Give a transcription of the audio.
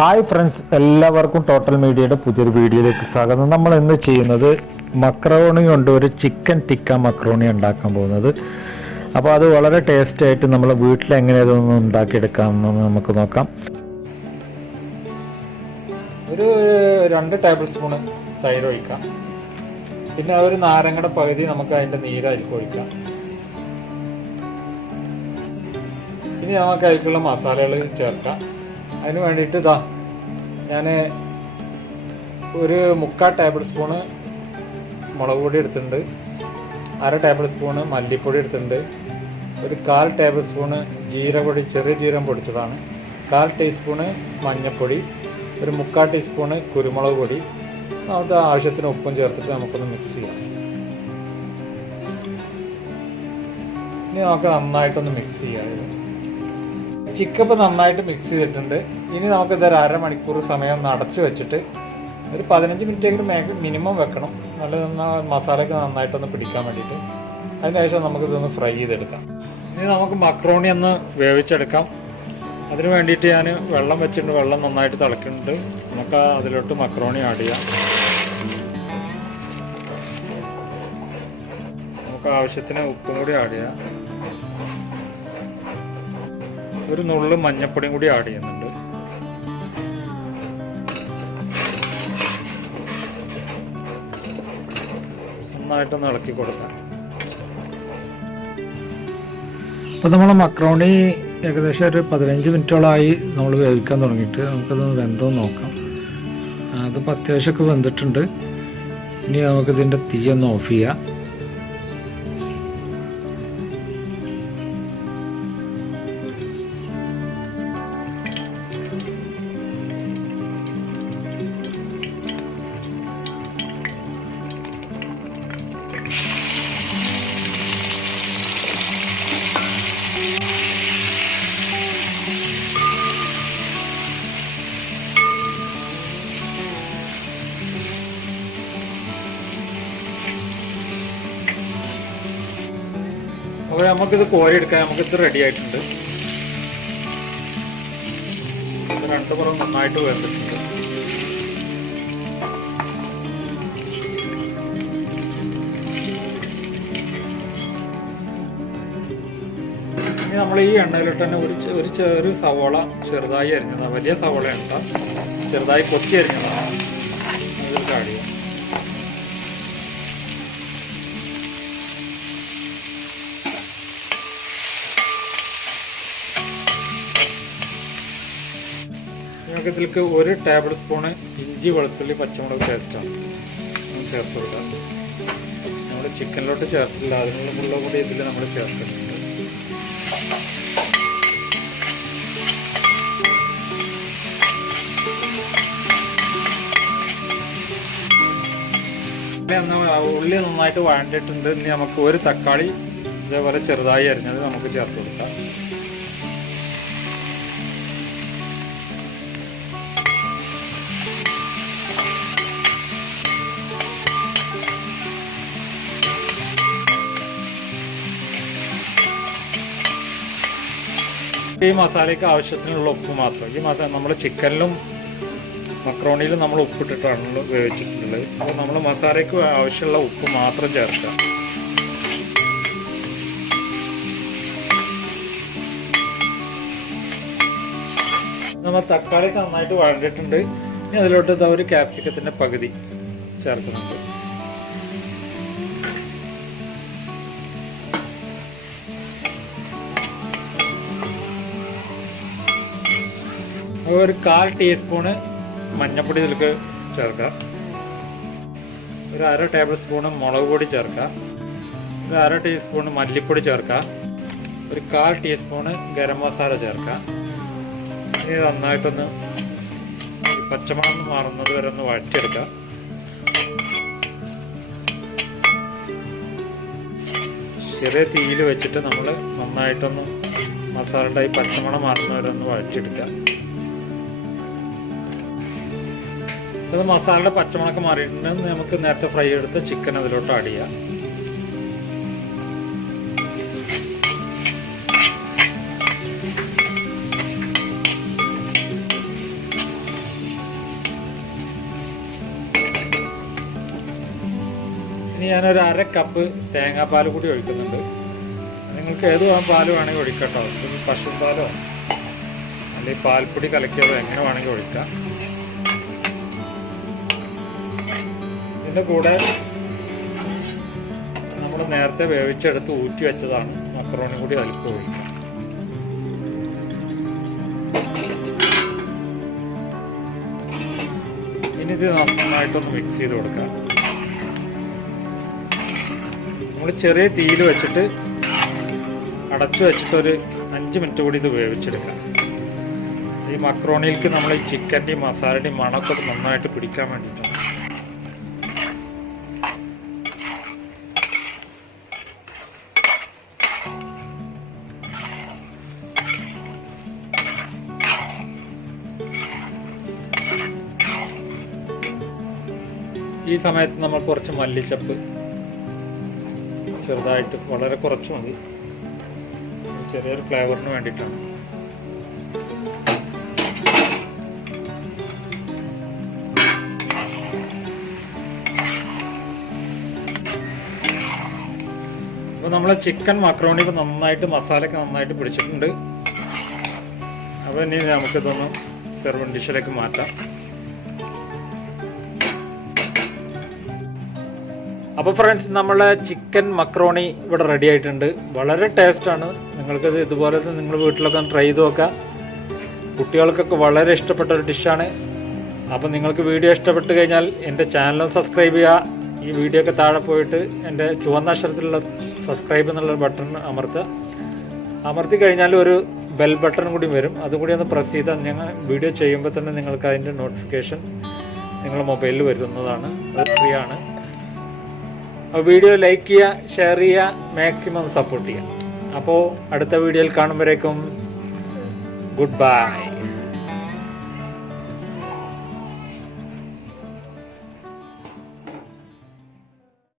Hi friends, എല്ലാവർക്കും total മീഡിയയുടെ പുതിയൊരു വീഡിയോയിലേക്ക് സ്വാഗതം. നമ്മൾ ഇന്ന് ചെയ്യുന്നത് മക്രോണി കൊണ്ട് ഒരു ചിക്കൻ ടിക്ക മക്രോണി ഉണ്ടാക്കാൻ പോകുന്നത്. അപ്പോൾ അത് വളരെ ടേസ്റ്റ് ആയിട്ട് നമ്മൾ വീട്ടിൽ എങ്ങനെ ഇതൊന്ന് ഉണ്ടാക്കിയെടുക്കാമെന്ന് നമുക്ക് നോക്കാം. ഒരു 2 ടേബിൾ സ്പൂണ് തൈര് ഒഴിക്കാം. പിന്നെ ഒരു നാരങ്ങയുടെ പകുതി നമുക്ക് അതിൻ്റെ നീരായിരിക്കും ഒഴിക്കാം. ഇനി നമുക്ക് അതിലേക്കുള്ള മസാലകൾ ചേർക്കാം. അതിന് വേണ്ടിയിട്ട് ഞാൻ ഒരു 3/4 ടേബിൾ സ്പൂണ് മുളക് പൊടി എടുത്തിട്ടുണ്ട്, 1/2 ടേബിൾ സ്പൂണ് മല്ലിപ്പൊടി എടുത്തിട്ടുണ്ട്, ഒരു 1/4 ടേബിൾ സ്പൂണ് ജീരകപ്പൊടി, ചെറിയ ജീരകം പൊടിച്ചതാണ്, 1/4 ടീസ്പൂണ് മഞ്ഞൾപ്പൊടി, ഒരു 3/4 ടീസ്പൂണ് കുരുമുളക് പൊടി. നമുക്ക് ആവശ്യത്തിന് ഉപ്പും ചേർത്തിട്ട് നമുക്കൊന്ന് മിക്സ് ചെയ്യാം. ഇനി നമുക്ക് നന്നായിട്ടൊന്ന് മിക്സ് ചെയ്യാം. ചിക്കൻ ഇപ്പോൾ നന്നായിട്ട് മിക്സ് ചെയ്തിട്ടുണ്ട്. ഇനി നമുക്ക് ഇതൊരു അരമണിക്കൂർ സമയം ഒന്ന് അടച്ച് വെച്ചിട്ട് ഒരു 15 മിനിറ്റെങ്കിലും മിനിമം വെക്കണം, നല്ല മസാലയ്ക്ക് നന്നായിട്ടൊന്ന് പിടിക്കാൻ വേണ്ടിയിട്ട്. അതിനുശേഷം നമുക്കിതൊന്ന് ഫ്രൈ ചെയ്തെടുക്കാം. ഇനി നമുക്ക് മക്രോണി ഒന്ന് വേവിച്ചെടുക്കാം. അതിന് വേണ്ടിയിട്ട് ഞാൻ വെള്ളം വെച്ചിട്ടുണ്ട്. വെള്ളം നന്നായിട്ട് തിളക്കുന്നുണ്ട്. നമുക്ക് അതിലോട്ട് മക്രോണി ആഡ് ചെയ്യാം. നമുക്ക് ആവശ്യത്തിന് ഉപ്പും കൂടി ആഡ് ചെയ്യാം. ഒരു നുള്ളു മഞ്ഞപ്പൊടിയും കൂടി ആഡ് ചെയ്യുന്നുണ്ട്. നന്നായിട്ടൊന്ന് ഇളക്കി കൊടുക്കാം. അപ്പോൾ നമ്മൾ മക്രോണി ഏകദേശം ഒരു 15 മിനിറ്റോളമായി നമ്മൾ വേവിക്കാൻ തുടങ്ങിയിട്ട്. നമുക്കത് വെന്തോ നോക്കാം. അതിപ്പോൾ അത്യാവശ്യമൊക്കെ വെന്തിട്ടുണ്ട്. ഇനി നമുക്കിതിൻ്റെ തീ ഒന്ന് ഓഫ് ചെയ്യാം. അപ്പോൾ നമുക്കിത് കോരിയെടുക്കാൻ നമുക്കിത് റെഡി ആയിട്ടുണ്ട്. രണ്ട് പുറം നന്നായിട്ട് വെന്തിട്ടുണ്ട്. ഇനി നമ്മൾ ഈ എണ്ണയിലിട്ട് തന്നെ ഒരു സവോള ചെറുതായി അരിഞ്ഞതാണ്, വലിയ സവോള ഉണ്ട്, ചെറുതായി കൊത്തി അരിഞ്ഞതാണ്, അതിൽ ആഡ് ചെയ്യാം. നമുക്ക് ഇതിലേക്ക് 1 ടേബിൾ സ്പൂണ് ഇഞ്ചി വെളുത്തുള്ളി പച്ചമുളക് പേസ്റ്റാണ് ചേർത്ത് കൊടുക്കുക. നമ്മൾ ചിക്കനിലോട്ട് ചേർത്തില്ല, അതിനുള്ള കൂടി ഇതിൽ നമ്മൾ ചേർക്കുന്നുണ്ട്. ഉള്ളി നന്നായിട്ട് വഴണ്ടിയിട്ടുണ്ട്. ഇനി നമുക്ക് ഒരു തക്കാളി ഇതേപോലെ ചെറുതായി അരിഞ്ഞത് നമുക്ക് ചേർത്ത് കൊടുക്കാം. ഈ മസാലയ്ക്ക് ആവശ്യത്തിനുള്ള ഉപ്പ് മാത്രം. ഈ നമ്മൾ ചിക്കനിലും മക്രോണിയിലും നമ്മൾ ഉപ്പിട്ടിട്ടാണല്ലോ വേവിച്ചിട്ടുള്ളത്. അപ്പോൾ നമ്മൾ മസാലയ്ക്ക് ആവശ്യമുള്ള ഉപ്പ് മാത്രം ചേർക്കുക. നമ്മൾ തക്കാളി നന്നായിട്ട് വഴണ്ടിട്ടുണ്ട്. ഇനി അതിലോട്ട് ഒരു ക്യാപ്സിക്കത്തിൻ്റെ പകുതി ചേർക്കുന്നുണ്ട്. ഒരു 1/4 ടീസ്പൂണ് മഞ്ഞൾപ്പൊടി ഇതിലേക്ക് ചേർക്കുക. ഒരു 1/2 ടേബിൾ സ്പൂണ് മുളക് പൊടി ചേർക്കുക. ഒരു 1/2 ടീസ്പൂണ് മല്ലിപ്പൊടി ചേർക്കുക. ഒരു 1/4 ടീസ്പൂണ് ഗരം മസാല ചേർക്കുക. ഇത് നന്നായിട്ടൊന്ന് പച്ചമണം മാറുന്നത് വരെ ഒന്ന് വഴറ്റിയെടുക്കുക. ചെറിയ തീയിൽ വെച്ചിട്ട് നമ്മൾ നന്നായിട്ടൊന്ന് മസാലയുടെ ഈ പച്ചമണം മാറുന്നവരെ ഒന്ന് വഴറ്റിയെടുക്കുക. അത് മസാലയുടെ പച്ചമണക്ക് മാറിയിട്ടുണ്ടെങ്കിൽ നമുക്ക് നേരത്തെ ഫ്രൈ എടുത്ത് ചിക്കൻ അതിലോട്ട് ആഡ് ചെയ്യാം. ഞാനൊരു 1/2 കപ്പ് തേങ്ങാപ്പാൽ കൂടി ഒഴിക്കുന്നുണ്ട്. നിങ്ങൾക്ക് ഏത് പാൽ വേണമെങ്കിൽ ഒഴിക്കട്ടോ, പശുപാലോ അല്ലെങ്കിൽ പാൽപ്പൊടി കലക്കിയതോ എങ്ങനെ വേണമെങ്കിൽ ഒഴിക്കാം. ഇതിൻ്റെ കൂടെ നമ്മൾ നേരത്തെ വേവിച്ചെടുത്ത് ഊറ്റി വെച്ചതാണ് മക്കറോണി കൂടി അതിലേക്ക് ഒഴിക്കാം. ഇനി ഇത് നന്നായിട്ടൊന്ന് മിക്സ് ചെയ്ത് കൊടുക്കാം. നമ്മൾ ചെറിയ തീയിൽ വെച്ചിട്ട് അടച്ചു വെച്ചിട്ടൊരു 5 മിനിറ്റ് കൂടി ഇത് വേവിച്ചെടുക്കാം. ഈ മക്രോണിയിലേക്ക് നമ്മൾ ഈ ചിക്കൻ്റെയും മസാലയുടെയും മണമൊക്കെ നന്നായിട്ട് പിടിക്കാൻ വേണ്ടിയിട്ടാണ്. ഈ സമയത്ത് നമ്മൾ കുറച്ച് മല്ലിച്ചപ്പ് ചെറുതായിട്ട്, വളരെ കുറച്ച് മതി, ചെറിയൊരു ഫ്ലേവറിന് വേണ്ടിയിട്ടാണ്. അപ്പോൾ നമ്മളെ ചിക്കൻ മക്രോണി ഇപ്പോൾ നന്നായിട്ട് മസാലയൊക്കെ നന്നായിട്ട് പിടിച്ചിട്ടുണ്ട്. അപ്പോൾ ഇനി നമുക്കിതൊന്ന് സെർവിങ് ഡിഷിലേക്ക് മാറ്റാം. അപ്പോൾ ഫ്രണ്ട്സ്, നമ്മളെ ചിക്കൻ മക്രോണി ഇവിടെ റെഡി ആയിട്ടുണ്ട്. വളരെ ടേസ്റ്റാണ്. നിങ്ങൾക്കത് ഇതുപോലെ നിങ്ങൾ വീട്ടിലൊക്കെ ട്രൈ ചെയ്ത് നോക്കാം. കുട്ടികൾക്കൊക്കെ വളരെ ഇഷ്ടപ്പെട്ട ഒരു ഡിഷാണ്. അപ്പോൾ നിങ്ങൾക്ക് വീഡിയോ ഇഷ്ടപ്പെട്ട് കഴിഞ്ഞാൽ എൻ്റെ ചാനലും സബ്സ്ക്രൈബ് ചെയ്യുക. ഈ വീഡിയോ ഒക്കെ താഴെ പോയിട്ട് എൻ്റെ ചുവന്ന അക്ഷരത്തിലുള്ള സബ്സ്ക്രൈബ് എന്നുള്ള ബട്ടൺ അമർത്തി കഴിഞ്ഞാൽ ഒരു ബെൽ ബട്ടൺ കൂടി വരും. അതും കൂടി ഒന്ന് പ്രസ് ചെയ്താൽ ഞങ്ങൾ വീഡിയോ ചെയ്യുമ്പോൾ തന്നെ നിങ്ങൾക്ക് അതിൻ്റെ നോട്ടിഫിക്കേഷൻ നിങ്ങളുടെ മൊബൈലിൽ വരുന്നതാണ്. അത് ഫ്രീ ആണ്. വീഡിയോ ലൈക്ക് ചെയ്യുക, ഷെയർ ചെയ്യുക, മാക്സിമം സപ്പോർട്ട് ചെയ്യുക. അപ്പോൾ അടുത്ത വീഡിയോയിൽ കാണുമ്പോഴേക്കും ഗുഡ് ബൈ.